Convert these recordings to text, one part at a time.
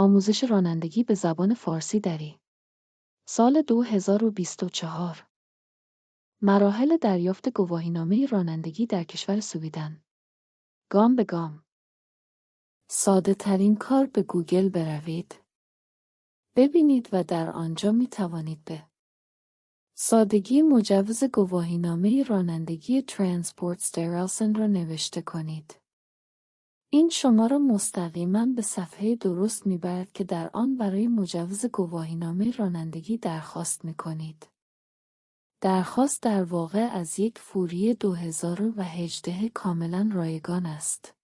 آموزش رانندگی به زبان فارسی دری. سال 2024. مراحل دریافت گواهینامه رانندگی در کشور سویدن. گام به گام. ساده ترین کار به گوگل بروید. ببینید و در آنجا می توانید به سادگی مجوز گواهینامه رانندگی ترانسپورتسترالسن را نوشته کنید. این شما را مستقیما به صفحه درست میبرد که در آن برای مجوز گواهینامه رانندگی درخواست میکنید. درخواست در واقع از یک فوری 2018 کاملا رایگان است.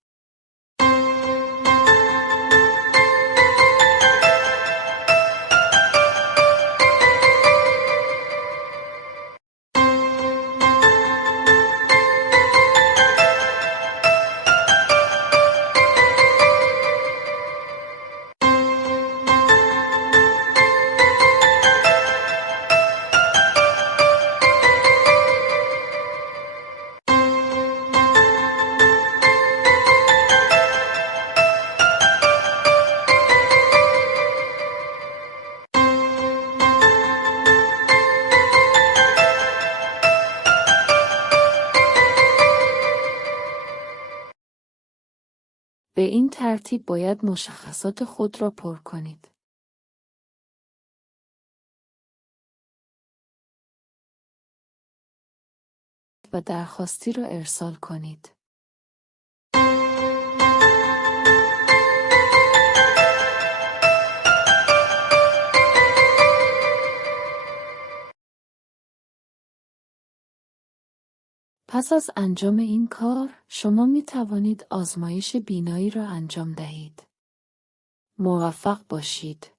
به این ترتیب باید مشخصات خود را پر کنید. و درخواستی را ارسال کنید. پس از انجام این کار، شما می توانید آزمایش بینایی را انجام دهید. موفق باشید.